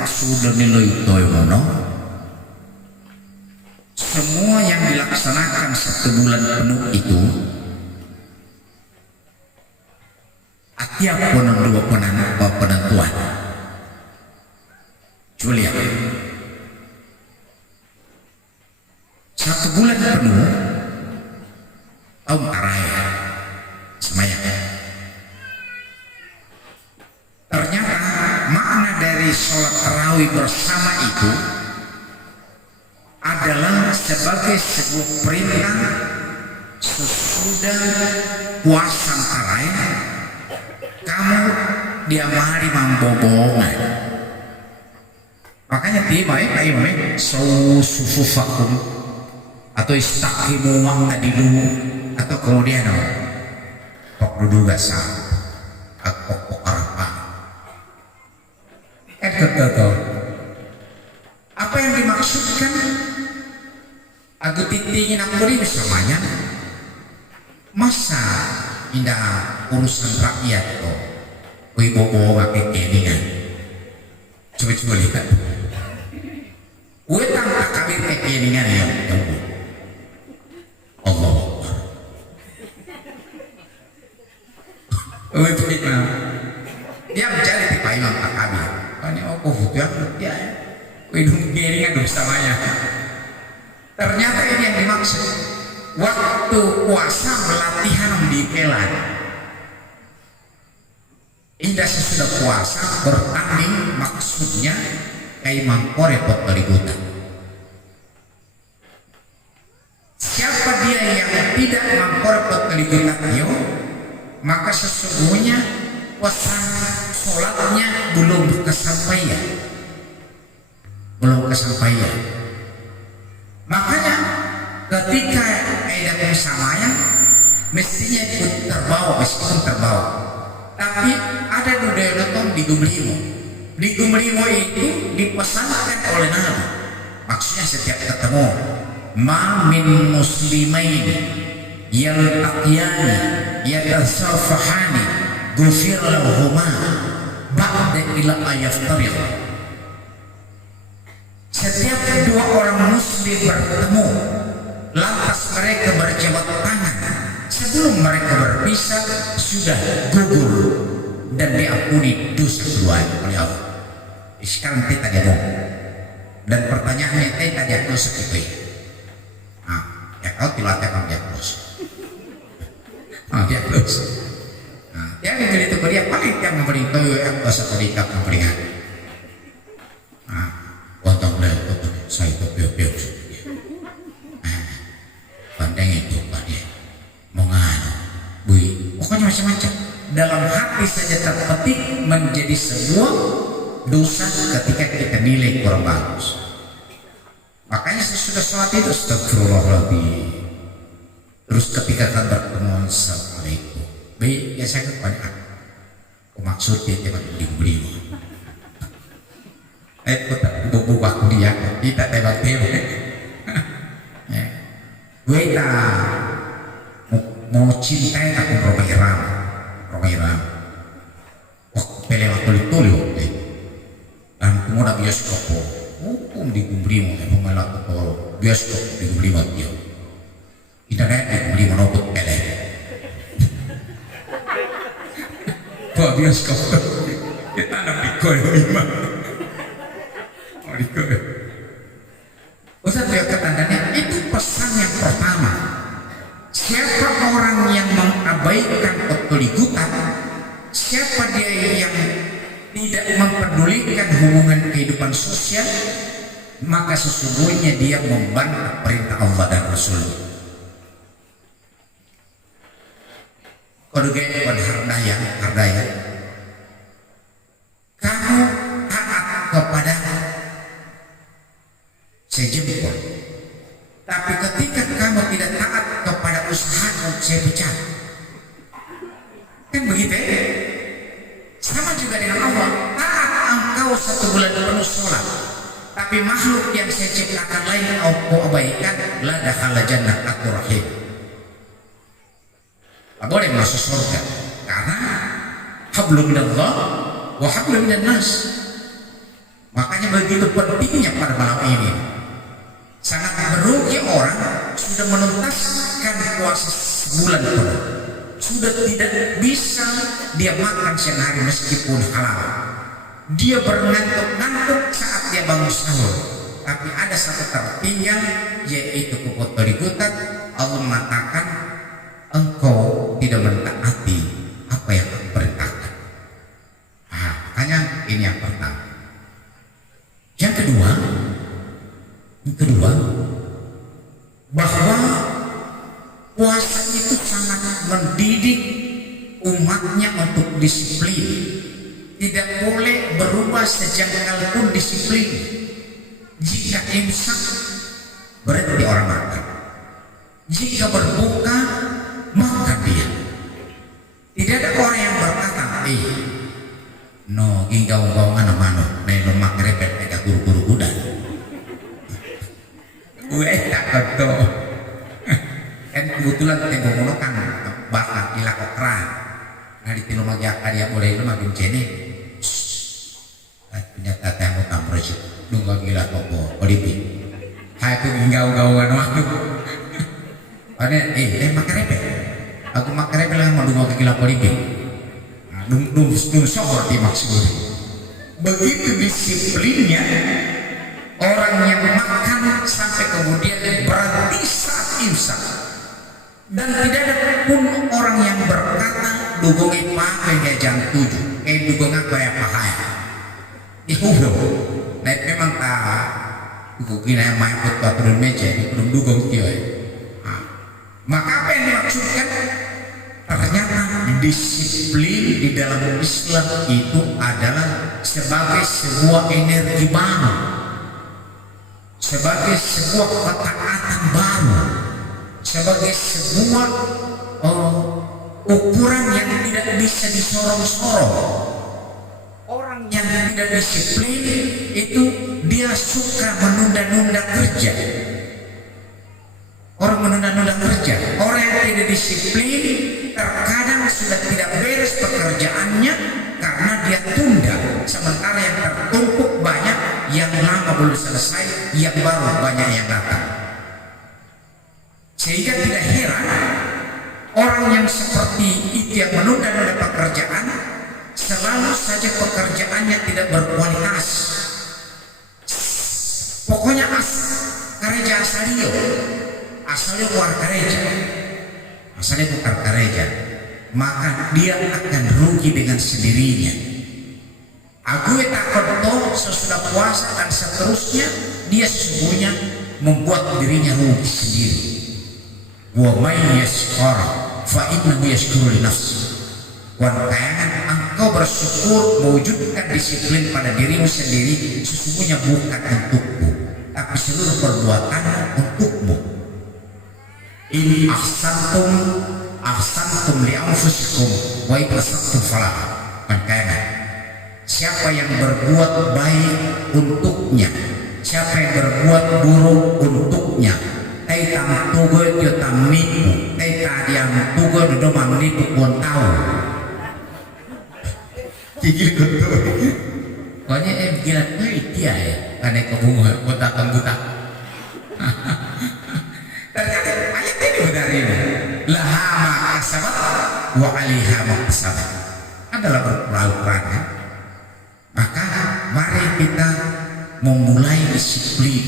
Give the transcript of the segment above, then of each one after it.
maksud nilai itu mono. Semua yang dilaksanakan 1 bulan penuh itu tiap dua penentuan. Coba lihat, 1 bulan penuh tahun raya semayang. Ternyata makna dari sholat tarawih bersama itu adalah sebagai sebuah perintah sesudah puasa tarawih kamu diamari mamboboongan. Makanya tiba sufufakum atau istaqimu waqtadilu atau kemudian pokdudu gasa atau pokarapa. Apa yang dimaksudkan? Aku titingin aku ini semuanya. Masa indah urusan rakyat kok wibowo pakai keningan. Coba lihat, wetang kabir keningan ya Allah. Dia mencari tipe imam kabir. Ini aku butuh ya, widung keningan bersamanya. Ternyata ini yang dimaksud. Waktu puasa latihan di pelan. Indah sesudah puasa bertanding, maksudnya kayak mangkore pot kalibutan. Siapa dia yang tidak mangkore pot kalibutan maka sesungguhnya puasa sholatnya belum kesampaian. Makanya ketika ada samanya mestinya ikut terbawa, meskipun terbawa. Tapi ada budaya nonton di Gumlimo. Di Gumlimo itu dipesankan oleh Nabi. Maksudnya setiap ketemu, ma min muslimain yaltaqiyani yatasafahani ghufir lahuma ba'da ila ayaftariq. Setiap 2 orang muslim bertemu, lantas mereka berjabat tangan, sebelum mereka berpisah sudah gugur dan diampuni dosa keduanya oleh Allah. Sekarang kita ngomong dan pertanyaannya kita diagnosa gitu ya. Ya kau tilatnya kamu diagnosa. Diagnosa. Yang menjadi itu dia paling yang memberi tahu ya bahasa kodikap memberikan. Untuk beliau saya itu biar pandang itu Pak dia pokoknya macam-macam. Dalam hati saja terpetik menjadi sebuah dosa ketika kita nilai kurang bagus. Makanya sesudah sholat itu astagfirullahaladzim. Terus ketika kan bertemu assalamualaikum. Baik, ya saya kepada maksudnya teman diberi. Buku aku dia kita tebak-tebak. Gue mau cintai aku Romiram. Wah, pele waktu itu loh. Dan kemudian bioskop, hukum di Gumbrimo, pemalat atau bioskop di Gumbrimo dia. Internet di Gumbrimo noput pele. Wah bioskop, kita ada di koi lima. Oh di koi. Ustaz lihat tandanya itu pesan yang pertama. Siapa orang yang mengabaikan keteligutan, siapa dia yang tidak memperdulikan hubungan kehidupan sosial, maka sesungguhnya dia membantah perintah Allah dan Rasul. Kalau gaya pada hardaya, kamu taat kepada saya jemput. Tapi ketika kamu tidak taat kepada usahamu, saya pecat. Kan begitu ya? Sama juga dengan Allah. Taat engkau 1 bulan penuh sholat, tapi makhluk yang saya ciptakan lain aku abaikan, la dakhala jannah aku rahim. Boleh masuk surga karena hablum minallah wa hablum minan nas. Makanya begitu pentingnya pada malam ini. Sangat merugi orang sudah menuntaskan puasa sebulan penuh, sudah tidak bisa dia makan siang hari meskipun halal. Dia berngantuk-ngantuk saat dia bangun sahur. Tapi ada satu tertinggal, yaitu kukut berikutan. Allah mengatakan, engkau tidak mentaati apa yang aku perintahkan. Makanya ini yang pertama. Yang kedua, bahwa puasa itu sangat mendidik umatnya untuk disiplin. Tidak boleh berubah sejengkal pun disiplin. Jika imsak berarti orang makan, jika berbuka makan dia. Tidak ada orang yang berkata, no ginggau-gau mana-mana nih lemak repet pega guru-guru kuda. Gue takut tuh. Kan kebetulan tempo mono kan bakal gila okra. Nah di tino magiaka dia boleh lu magin cene. Ternyata temu kamprojit nunggu gila toko olipi. Hai tu ginggau-gauan waktu. Ane makan repet. Aku makan repet lah mau nunggu gila olipi. Dung seperti maksudnya. Begitu disiplinnya orang yang makan sampai kemudian berhenti saat imsak. Dan tidak ada pun orang yang berkata dugongi pakai jam 7 dugong aku ya pakai itu nah memang tak dugongi yang main put turun meja belum dugong dia. Maka apa yang dimaksudkan? Ternyata disiplin di dalam Islam itu adalah sebagai sebuah energi baru, sebagai sebuah ketaatan baru, sebagai sebuah ukuran yang tidak bisa disorong-sorong. Orang yang tidak disiplin itu dia suka menunda-nunda kerja. Orang menunda-nunda kerja, orang yang tidak disiplin terkadang sudah tidak beres pekerjaannya karena dia tunda, sementara yang tertumpuk banyak, yang lama belum selesai, yang baru banyak yang datang. Sehingga tidak heran orang yang seperti itu yang menunda-nunda pekerjaan selalu saja pekerjaannya tidak berkualitas. Pokoknya kerja asalnya keluar gereja, asalnya bukan gereja, maka dia akan rugi dengan sendirinya. Aku takut toh sesudah puasa dan seterusnya dia sesungguhnya membuat dirinya rugi sendiri. Wa may yashkur fa innahu yashkuru li nafsi. Wantayangan engkau bersyukur mewujudkan disiplin pada dirimu sendiri, sesungguhnya bukan untukmu, tapi seluruh perbuatanmu untukmu. In ahsantum li anfusikum wa in asatum falah. Makanya siapa yang berbuat baik untuknya, siapa yang berbuat buruk untuknya. Tang tugo itu tamniku, tadiang tugo dodo mamniku pun tahu. Gigil betul. Pokoknya gila tuh dia ya, karena kebunga buta. Ternyata ayat ini benar ini. Laha makasabat wa aliha makasabat adalah berperan ya. Maka mari kita memulai disiplin,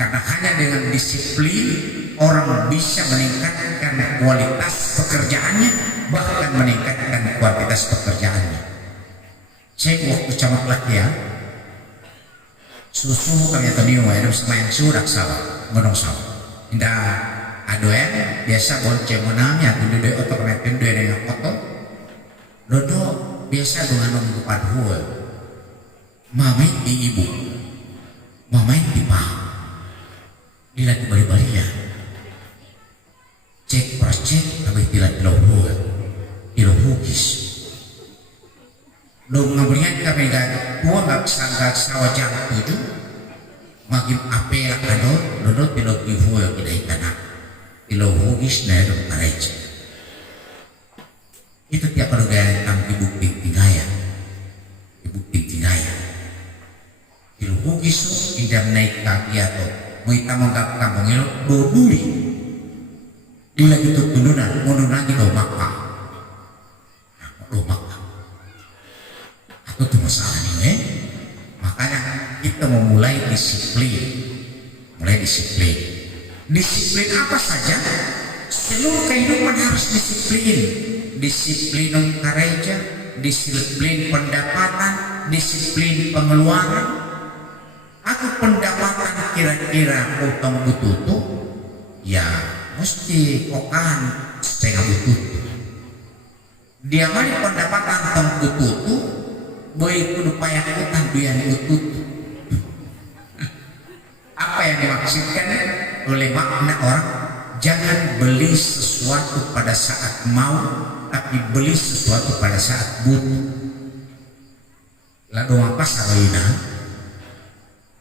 karena hanya dengan disiplin orang bisa meningkatkan kualitas pekerjaannya, bahkan meningkatkan kuantitas pekerjaannya. Saya waktu camat laki ya, susu kami tadi mau sama yang sudah salah, menong salah. Indah adoen biasa bonceng menangnya tu duduk otot kami tundu dengan otot. Dodo biasa dengan nunggu padhul. Mamai di ibu, mamai di pak. Dilat bali-bali ya. Cek per cek kami dilat ilohugis. Dong ngabulian kami gak tua gak sangka sawah jam 7 makin apel kadon dodot tilo kifu yang kita ikanak ilohugis na dong kareja. Itu tiap pada gaya kami ibukting tingaya hugiso indam naik kaki atau kita menggap kampung itu doduli ila gitu tununan ngunun lagi do maka atau tuh masalah nih makanya kita memulai disiplin apa saja seluruh kehidupan harus disiplin gereja, disiplin pendapatan, disiplin pengeluaran. Aku pendapatan kira-kira potong bututu, ya mesti kokan setengah bututu. Dia mari pendapatan tong bututu, boy kudu payah utang duyan bututu. Apa yang dimaksudkan oleh makna orang? Jangan beli sesuatu pada saat mau, tapi beli sesuatu pada saat butuh. Lalu apa sarina?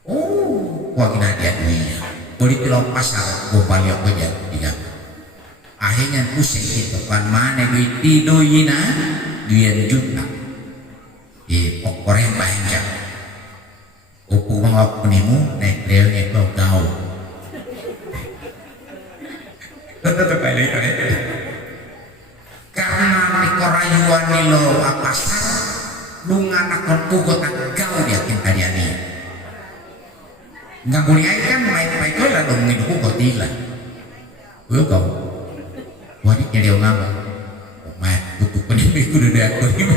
Oh, wah kena dia dunia. Boleh tilau pasar, gue balik aja tiga. Akhirnya pusing gitu, kan mana duit tidoyina, duit juta. Di pokoknya banyak. Upu mengap penimu, naik relnya kau tahu. Tetap kayak itu ya. Karena nikorayuan nilo pasar, lunga nakon pugo tak kau dia kinta dia ni. Nggak boleh kan baik-baik lah dong ngidu pugo tila. Gue kau, wadik dia ngapa? Mat buku penimik udah dia aku ini.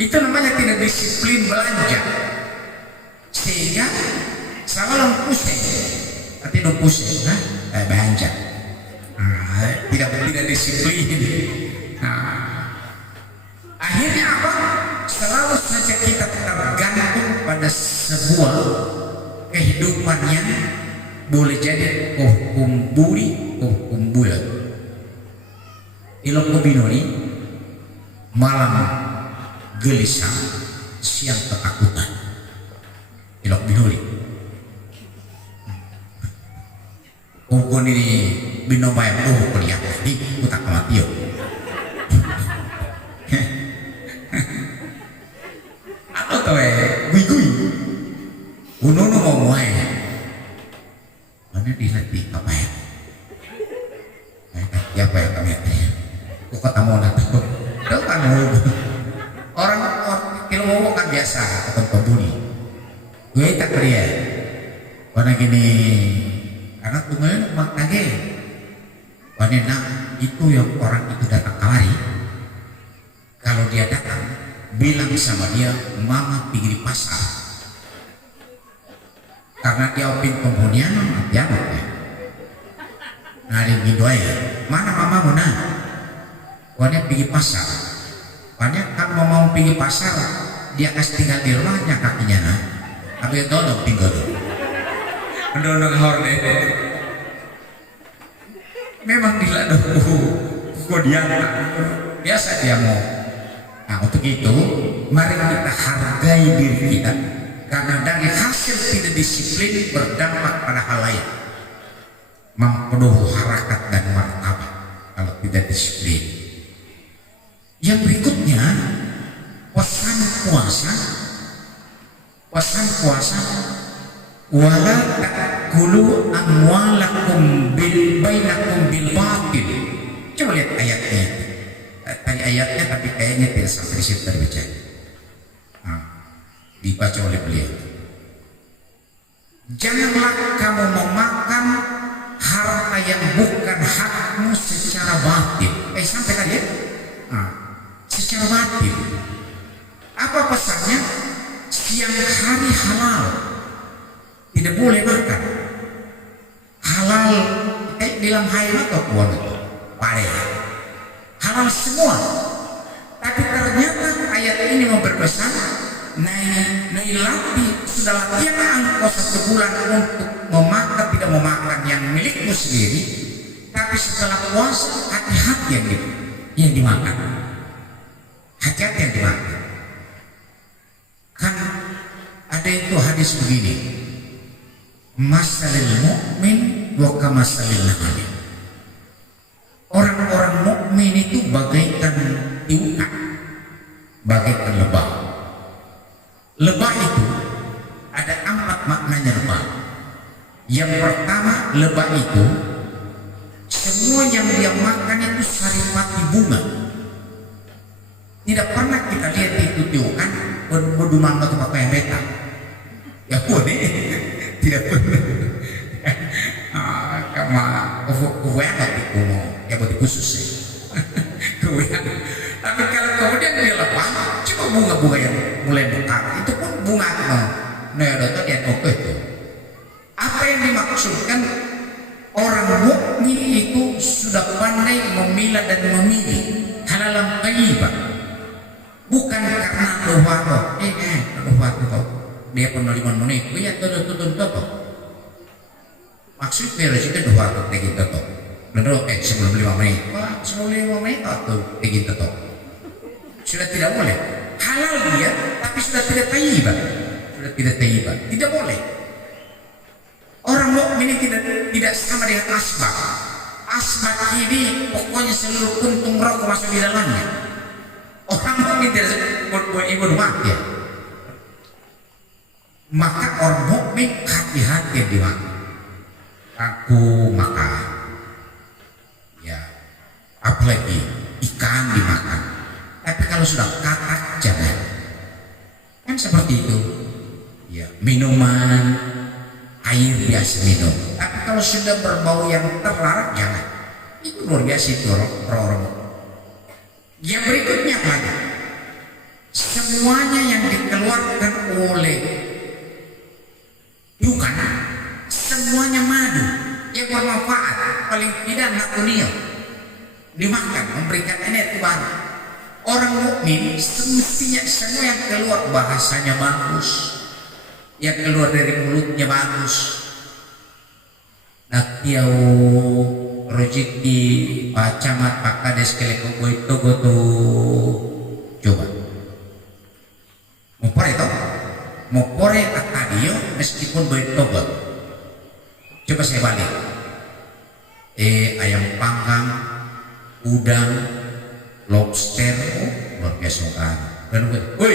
Itu namanya tidak disiplin belanja, sehingga salah pusing. Tapi dong pusing, belanja. Tidak disiplin. Akhirnya apa? Selalu saja kita tergantung pada sebuah kehidupan yang boleh jadi hukum buri, hukum bulat. Ilok binori, malam gelisah, siang ketakutan. Ilok binori. Hukum ini binobayang tuh kuliah ini utak mati yo. Apa tuh gui unono mau muai mana dilatih apa ya? Siapa yang kami ya? Kok ketemu nanti? Tahu kan orang ilmu kan biasa ketemu kebuni. Gue tak dia. Karena gini. Karena tungguin maknanya wanita itu yang orang itu datang kemari, kalau dia datang bilang sama dia mama pergi di pasar, karena dia opin kemudian jawab ya nari gitu aja mana mama mana wanita pergi pasar wanita kan mau pergi pasar dia kasih tinggal di rumahnya kakinya nah ambil tolong tinggal dulu mendorong horde memang diladoh kok dia biasa dia mau. Nah untuk itu mari kita hargai diri kita karena dari hasil tidak disiplin berdampak pada hal lain, mempenuhi harakat dan martabat kalau tidak disiplin. Yang berikutnya pesan puasa wala ta'kulu amwalakum bainakum bil batil. Coba lihat ayatnya. Tadi ayatnya tapi kayaknya tidak sampai di situ terbaca. Dibaca oleh beliau. Janganlah kamu memakan harta yang bukan hakmu secara batil. Sampai tadi ya? Secara batil. Apa pesannya? Siang hari halal. Tidak boleh makan halal dalam hayat atau kuat pare halal semua, tapi ternyata ayat ini mau berpesan latih sudah latihan engkau 1 bulan untuk memakan tidak memakan yang milikmu sendiri, tapi setelah puasa hati-hati yang dimakan, hati-hati yang dimakan. Kan ada itu hadis begini, masalil mu'min wa kamasalil nabi. Orang-orang mukmin itu bagaikan tiukan, bagaikan lebah. Lebah itu ada 4 maknanya lebah. Yang pertama, lebah itu semua yang dia makan itu saripati bunga. Tidak pernah kita lihat itu tiukan berdumang atau pakai beta. Ya boleh, tidak pernah. Kama kuwean itu ya buat khusus ya. Kuwean. Tapi kalau kemudian dia lepas, cuma bunga-bunga yang mulai mekar, itu pun bunga neodoto dan oke itu. Apa yang dimaksudkan? Orang mukmin itu sudah pandai memilah dan memilih halal thayyibah. Bukan karena doa doa dia penerimaan menit, ya tuh. Maksudnya rezeki doa tuh kayak gitu. Menurut sebelum 5 menit, sebelum 5 menit atau kayak gitu. Sudah tidak boleh. Halal dia, tapi sudah tidak thayyibah. Sudah tidak thayyibah. Tidak boleh. Orang mukmin ini tidak sama dengan asbak. Asbak ini pokoknya seluruh kuntung rokok masuk di dalamnya. Orang mukmin tidak ibu mati. Maka orang mukmin hati-hati dimakan. Aku makan. Ya, apalagi ikan dimakan. Tapi kalau sudah kakak jangan. Kan seperti itu. Ya, minuman, air biasa minum. Tapi kalau sudah berbau yang terlarang jangan. Itu luar biasa itu orang. Yang berikutnya apa lagi? Semuanya yang dikeluarkan oleh bukan semuanya madu yang bermanfaat, paling tidak nakunio dimakan, memberikan energi baru. Orang mukmin semestinya semua yang keluar bahasanya bagus, yang keluar dari mulutnya bagus. Nakiau rezeki Pak Camat Pak Kades keleko itu coba mau pore akadio meskipun bertobat. Coba saya balik. Ayam panggang, udang, lobster, luar biasa kan. Dan woi,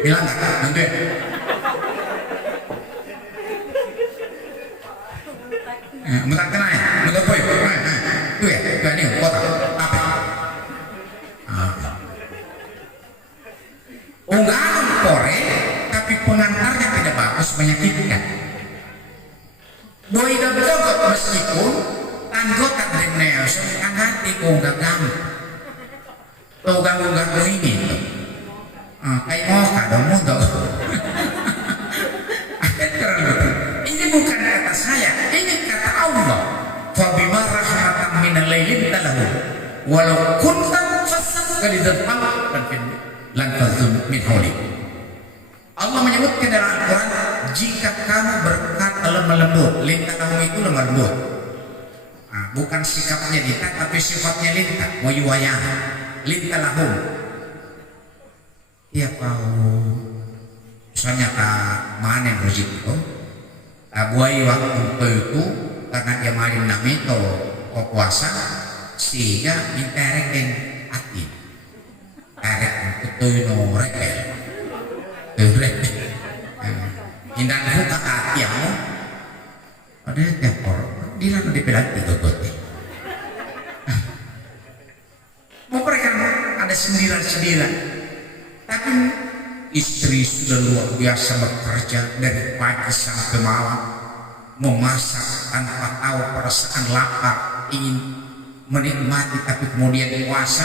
bilang nanti. Mentang kena ya, mentang poin, itu ya, itu ini kota apa? Unggahan pore, tapi pengantarnya tidak bagus, menyakitkan. Doi dan jogot meskipun anggota dari kan hati kau gagang, kau ganggu ini tuh, kayak mau kadamu tuh. Ini bukan kata saya, ini kata Allah. Fabima rahmatan minal laili talahu walau kuntam fasad kalidzal lan tazum min hauli. Allah menyebutkan dalam Al-Quran, jika kamu berkata lemah lembut, lintalahu itu lemah lembut. Bukan sikapnya lintak, tapi sifatnya lintak. Wayuwayah lintalahum. Ya kau, misalnya mana yang rezeki buai waktu itu karena dia malim namito puasa sehingga interek yang hati terek itu no repel indah buka hati kamu ada tempor di mana di pelat itu kote mau mereka ada sendirian tapi istri sudah luar biasa bekerja dari pagi sampai malam, memasak tanpa tahu perasaan lapar, ingin menikmati tapi kemudian puasa,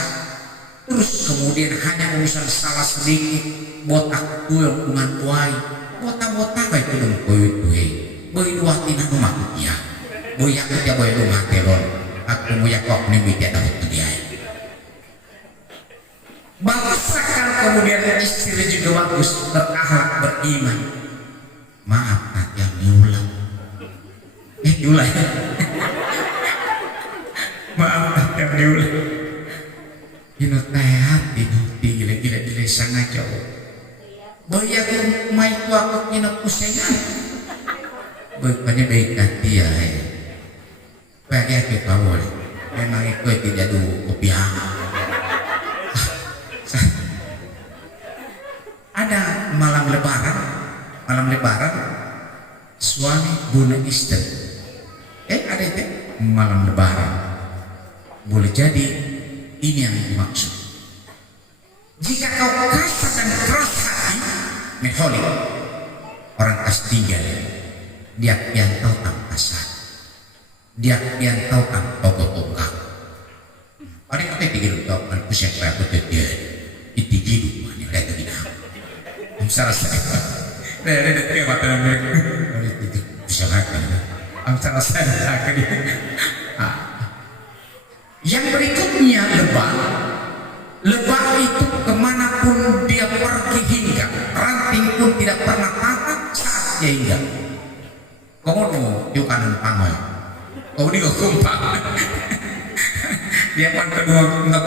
terus kemudian hanya urusan salah sedikit, botak dua dengan buai, botak baik itu boy dua tina rumah dia, boy yang kerja boy rumah telon, aku mau yakok nih bikin dapat dia. Baguslah kalau kemudian istri juga bagus, berakhlak, beriman. Maaf nanti yang diulang. Diulang. Maaf nanti yang diulang. Ini tehat, ini gila sangat jauh. Boy aku mai ku aku kena kusengan. Boy pada baik hati ya. Bagi aku kawal. Memang itu tidak dulu kopiah. Ada malam lebaran malam lebaran suami bunuh istri. Ada itu malam lebaran. Boleh jadi ini yang dimaksud. Jika kau kasar dan keras hati, meholik orang kas tinggal, dia pian tahu tanpa sah, dia pian tahu tanpa tokak. Ada kata tiga tahu kan pusat aku dia itu hidup mana lihat begini. Amsara saya, ada tiga mata mereka. Ada tiga pusat aku. Amsara saya kali. Yang berikutnya lebah. Lebah itu kemanapun dia pergi hingga ranting pun tidak pernah patah saat dia hingga. Kamu mau yukanan pangai, kau di kumpang. Dia pun kedua nggak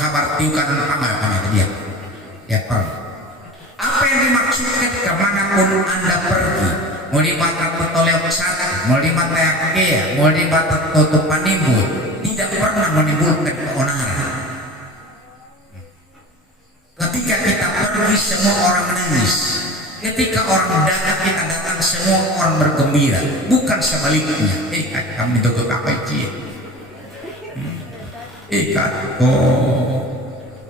kabar yukanan pangai dia. Dia pergi. Apa yang dimaksudkan kemanapun anda pergi, mau di mata petolek satu, mau di mata yakea, mau di mata tutup panimbul, tidak pernah menimbulkan keonaran. Ketika kita pergi semua orang menangis. Ketika orang datang kita datang semua orang bergembira. Bukan sebaliknya. Kami dogo apa itu? Ikat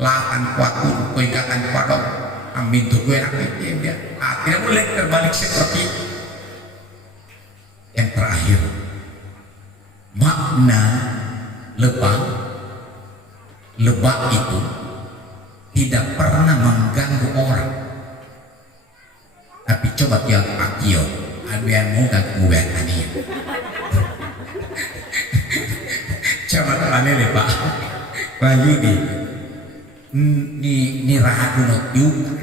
lakan kuatu ikatan kuatu. Kami dogo apa itu? Tidak boleh terbalik seperti itu. Yang terakhir, makna lebah itu tidak pernah mengganggu orang. Tapi coba tiap akio, abian mau ganggu tadi. Coba kalian Pak, Bayu ni rahat dulu juga.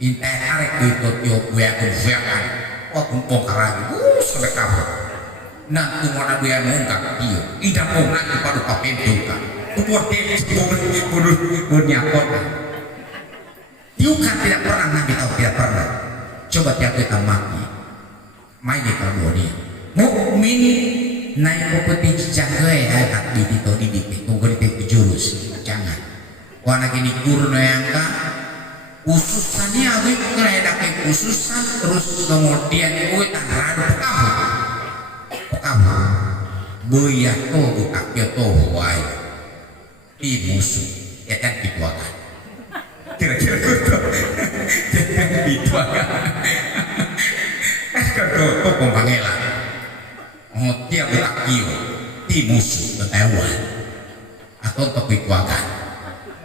Intai arek itu tiap gue aku vegan, waktu pongkaragi, sampai kapan? Nah, tu mana biar mau ganggu, tidak mau nanti pada papen juga. Buat nyakot Tiukan tidak pernah Nabi tahu tidak pernah. Coba tiap kita mati main di kalau dia mukmin naik putih jagai ayat di tito didik tunggu di jurus jangan warna gini guru nayangka ususannya awi kena dakai ususan terus kemudian gue tak radu kamu boya to buka to wai di musuh ya kan dituakan kira-kira gitu jangan dituakan kalau to pemanggilan mau tiap lakio di musuh ketawan atau untuk dituakan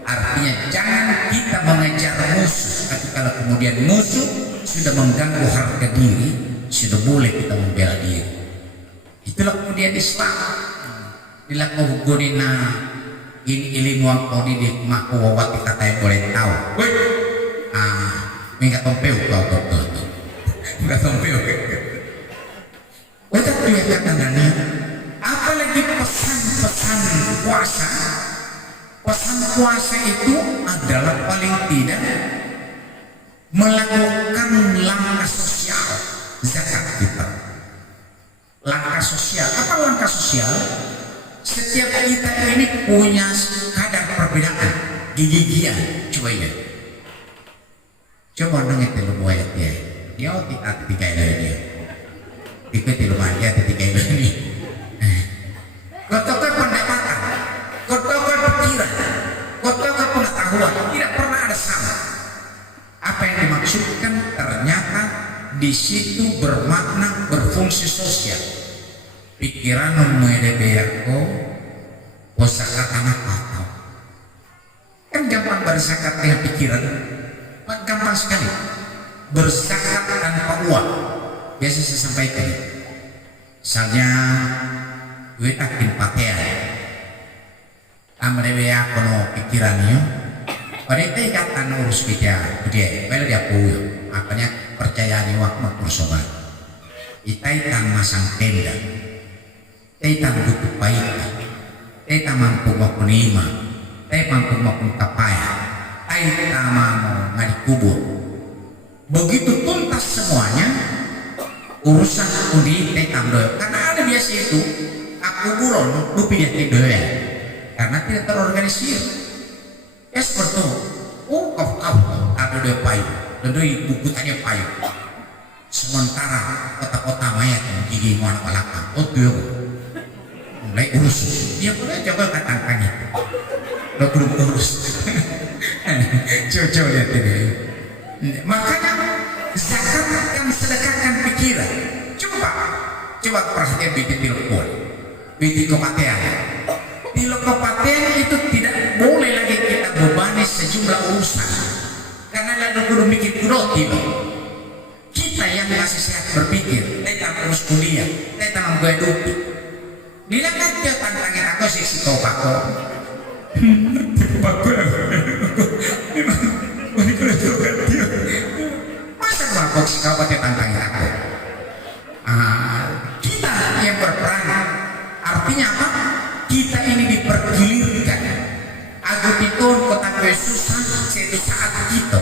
artinya jangan kita mengejar musuh tapi kalau kemudian musuh sudah mengganggu harga diri sudah boleh kita membela diri. Itulah kemudian Islam dilakukan gunina ini ilmu ang didik maku wawati kata yang boleh tahu. Woi, mingat tompeu kau tuh, mingat tompeu. Wajah tuh yang katanya, apalagi pesan-pesan puasa. Pesan puasa itu adalah paling tidak melakukan langkah sosial zakat kita. Langkah sosial, apa langkah sosial? Setiap kita ini punya kadar perbedaan, gigian, coba ya. Coba nengit dulu ayat dia. Dia tidak tiga dia. Tiga di rumah dia tiga ini. Kotokan pendapatan, kotokan pikiran, kotokan pengetahuan, tidak pernah ada sama. Apa yang dimaksudkan ternyata di situ bermakna berfungsi sosial. Pikiran memedebeyako kosakata atau kan gampang berzakat dengan pikiran, gampang sekali berzakat tanpa uang. Biasa saya sampaikan misalnya gue takin pakaian amedebeyako no pikirannya pada itu ikatan urus dia pada dia puyo apanya percayaan waktu bersobat itaitan masang tenda itaitan butuh baik itaitan mampu waktu lima itaitan mampu waktu kapaya itaitan mau ngadi kubur begitu tuntas semuanya urusan undi itaitan doy karena ada biasa itu aku buron lupi dia doy karena tidak terorganisir ya seperti kau ada doy baik Doi buku tanya payu. Sementara kota-kota mayat gigi mana belakang. Oh dia mulai urus. Dia boleh coba katakannya. Lo belum urus. Coba lihat ini. Makanya zakatkan, sedekahkan pikiran. Coba perhatian bidik pilkul, bidik kematian. Bila kematian itu tidak boleh lagi kita bebani sejumlah urusan. Karena lalu kudu mikir kuroti loh. Kita yang masih sehat berpikir, kita terus kuliah, kita menggaduhi. Bila kan dia tantangin aku sih kau pakok. Pakok, memang ini kudu juga dia. Masa pakok sih kau pakai tantangin aku? Kita yang berperan, artinya apa? Kita ini dipergilirkan. Agar ditun kota susah satu saat kita.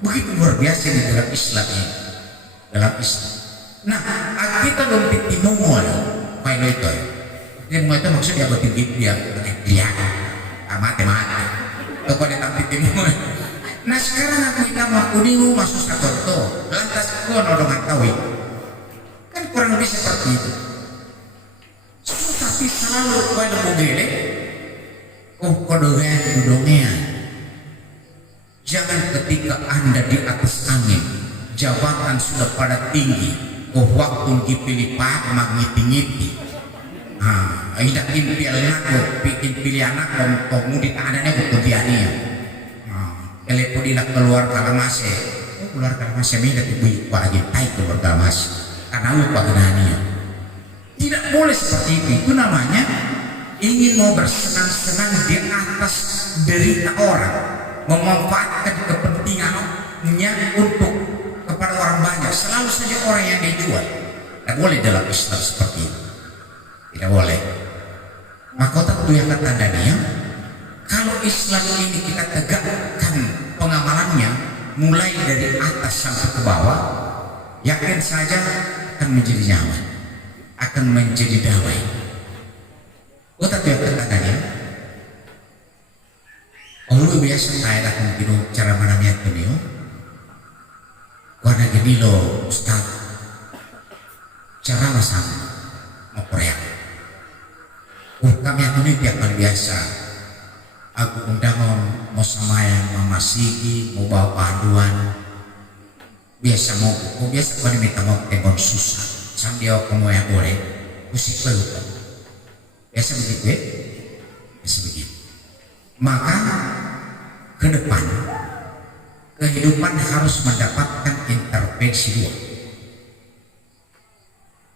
Begitu luar biasa di dalam Islam ini. Dalam Islam. Nah, kita belum timungol, kayak itu. Yang mau itu maksudnya buat tinggi dia, dia, mati. Toko datang timungol. Nah sekarang aku kita mau kuningu masuk sakoto, lantas kau nodongan tawi. Kan kurang lebih seperti itu. Tapi selalu kau nemu gele. Oh kodongan. Jangan ketika Anda di atas angin, jabatan sudah pada tinggi, waktu dipilih pak mangiti-ngiti. Ida impil anakku, bikin pilih anak kau ngudit adanya kemudiannya. Kalau podilah keluar kalamase, keluar kalamase minta ibu aja, keluar kalamase, karena lupa kenanya. Tidak boleh seperti itu. Itu namanya ingin mau bersenang-senang di atas derita orang, memanfaatkan kepentingannya untuk kepada orang banyak. Selalu saja orang yang dijual. Tidak boleh dalam Islam seperti itu. Tidak boleh. Maka tentu yang tandanya, kalau Islam ini kita tegakkan pengamalannya mulai dari atas sampai ke bawah, yakin saja akan menjadi nyaman, akan menjadi damai. Tentu yang tandanya, Allah biasa saya akan begini cara manamnya beliau. Karena gini loh Ustaz, cara masak mau proyek. Kami ini tiap kali biasa. Aku undang mau sama yang mama Sigi, mau bawa panduan. Biasa kalau minta mau tembon susah. Sambil kamu yang boleh, musik lupa. Biasa begitu ya? Biasa begitu. Maka ke depan kehidupan harus mendapatkan intervensi dua.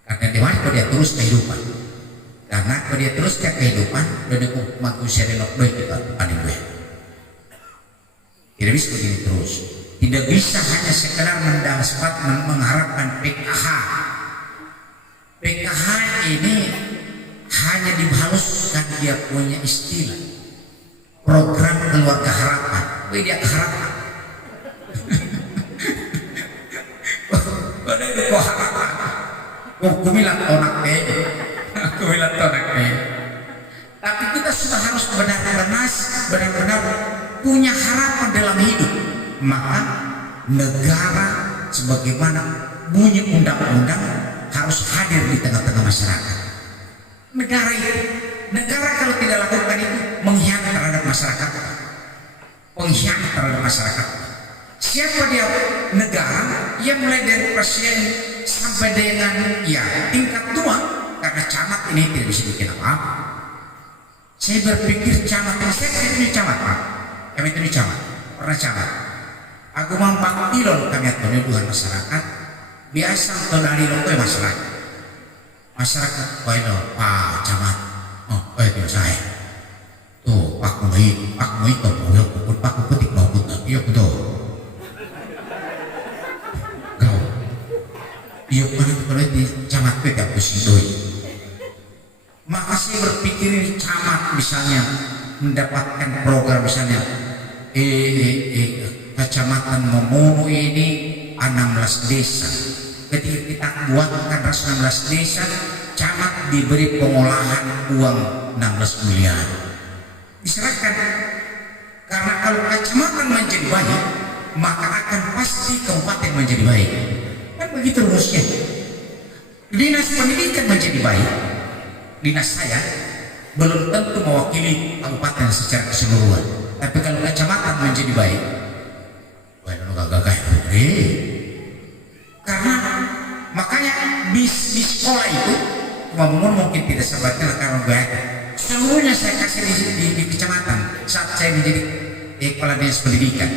Karena di mana dia terus kehidupan. Karena kalau dia terus ke kehidupan, dan manusia di lokdoy kita paling gue. Tidak bisa begini terus. Tidak bisa hanya sekedar mengharapkan PKH. PKH ini hanya dihaluskan dia punya istilah. Program keluarga harapan. Dia harapan. Pada itu kok harapan. Aku bilang tonak deh. Tapi kita sudah harus benar-benar punya harapan dalam hidup. Maka negara sebagaimana bunyi undang-undang harus hadir di tengah-tengah masyarakat. Negara kalau tidak lakukan itu mengkhianat terhadap masyarakat. Pengkhianat terhadap masyarakat. Siapa dia negara? Ia mulai dari presiden sampai dengan tingkat tua. Karena camat ini tidak bisa bikin apa-apa. Saya berpikir camat ini, saya itu camat Pak. Kami itu camat, pernah camat. Aku mampak tilon kami atau duhan masyarakat. Biasa untuk dari lo masyarakat. Masyarakat lo Pak camat. Oh, itu saya. Tuh Pak Moi itu mau Pak Petik mau putar. Iya betul. Kau. Iya mana di camat itu aku sindoi. Maka saya berpikir ini camat misalnya mendapatkan program misalnya kecamatan Momono ini 16 desa. Ketika kita buatkan 16 desa, camat diberi pengolahan uang 16 miliar. Diserahkan. Karena kalau kecamatan menjadi banyak, maka akan pasti kabupaten menjadi baik. Kan begitu rumusnya. Dinas pendidikan menjadi baik, dinas saya belum tentu mewakili kabupaten secara keseluruhan. Tapi kalau kecamatan menjadi baik, karena makanya di sekolah itu mungkin tidak sebaiknya karena baik. Seluruhnya saya kasih di kecamatan saat saya menjadi kepala dinas pendidikan,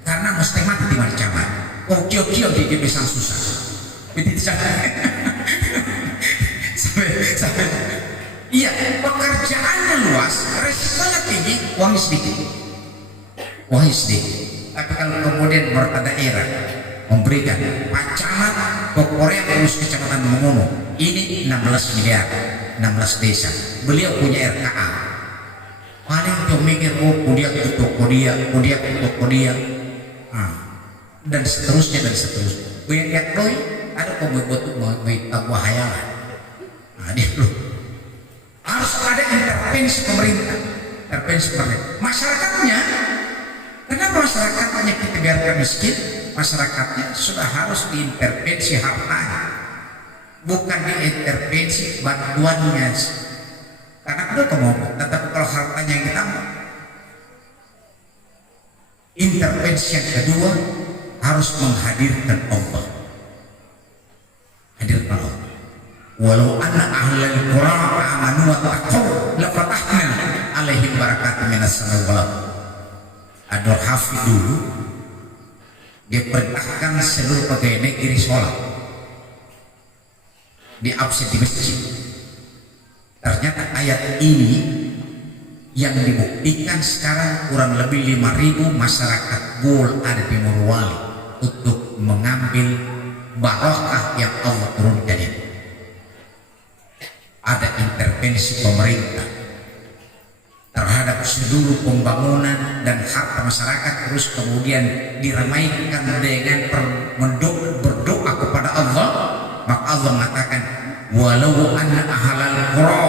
karena mesti mati di mana camat. Oh kio-kio di desa susah. sampai iya, pekerjaannya luas, resikonya tinggi, uangnya sedikit. Tapi kalau kemudian pemerintah daerah memberikan Pak Camat ke Korea urus kecamatan Mengono, ini 16 miliar, 16 desa, beliau punya RKA, paling dia mikir kuliah ke toko dia, dan seterusnya. Banyak lihat doi, ada pembuat hayalan. Dia loh, harus ada intervensi pemerintah. Masyarakatnya, kenapa masyarakatnya kita biarkan miskin? Masyarakatnya sudah harus diintervensi hartanya, bukan diintervensi bantuannya. Karena itu kemauan, tetapi kalau hartanya yang ditambah. Intervensi yang kedua harus menghadirkan Allah. Hadirkan Allah. Walau anna ahlal qura amanu wa taqaw la fatahna alaihim barakatun minas samai wal ardh. Ador Hafid dulu dia perintahkan seluruh pegawai negeri sholat di absen di masjid. Ternyata ayat ini yang dibuktikan sekarang kurang lebih 5.000 masyarakat Bul ada di Morowali untuk mengambil barokah yang Allah turunkan itu. Ada intervensi pemerintah terhadap seluruh pembangunan dan harta masyarakat, terus kemudian diramaikan dengan berdoa kepada Allah. Maka Allah mengatakan, walau anna ahlal qura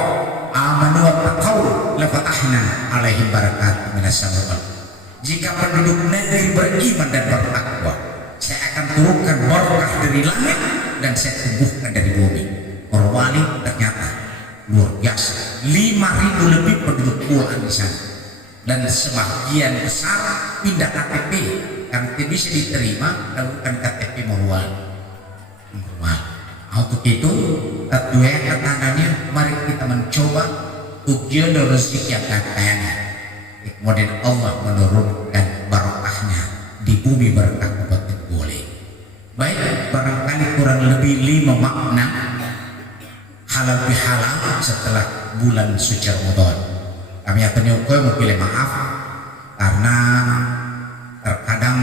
amanu wa taqaw la fatahna alaihim barakatun minas samai wal ardh. Jika penduduk negeri beriman dan bertakwa, saya akan turunkan berkah dari langit dan saya tumbuhkan dari bumi. Morowali ternyata luar biasa, 5.000 lebih penduduk Pulau di sana, dan sebagian besar pindah KTP karena tidak bisa diterima kalau bukan KTP Morowali. Untuk itu, tandanya mari kita mencoba ujian rezeki yang katanya. Kemudian Allah menurunkan barokahnya di bumi berkah kabupaten boleh. Baik, barangkali kurang lebih 5 makna halal bihalal setelah bulan suci Ramadan. Kami akan memilih maaf karena terkadang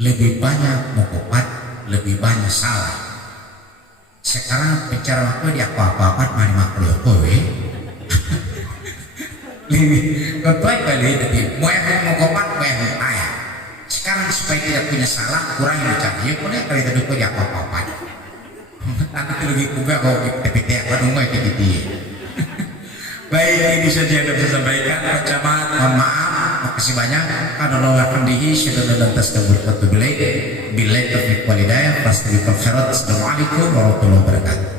lebih banyak mengkopat, lebih banyak salah. Sekarang bicara waktu di apa-apa mari makhluk kowe. Lebih baik kali tapi mau yang mengkopat, mau yang ayah. Sekarang supaya tidak punya salah, kurangi bicara. Ya boleh kali tadi kau di apa-apa. Anak lagi kubah kau kita apa nunggu itu gitu. Baik, ini saja yang bisa sampaikan. Pak Camat, mohon maaf, makasih banyak. Kalau akan diisi dan lantas terbukti bila taufiq walhidayah. Assalamualaikum warahmatullahi wabarakatuh.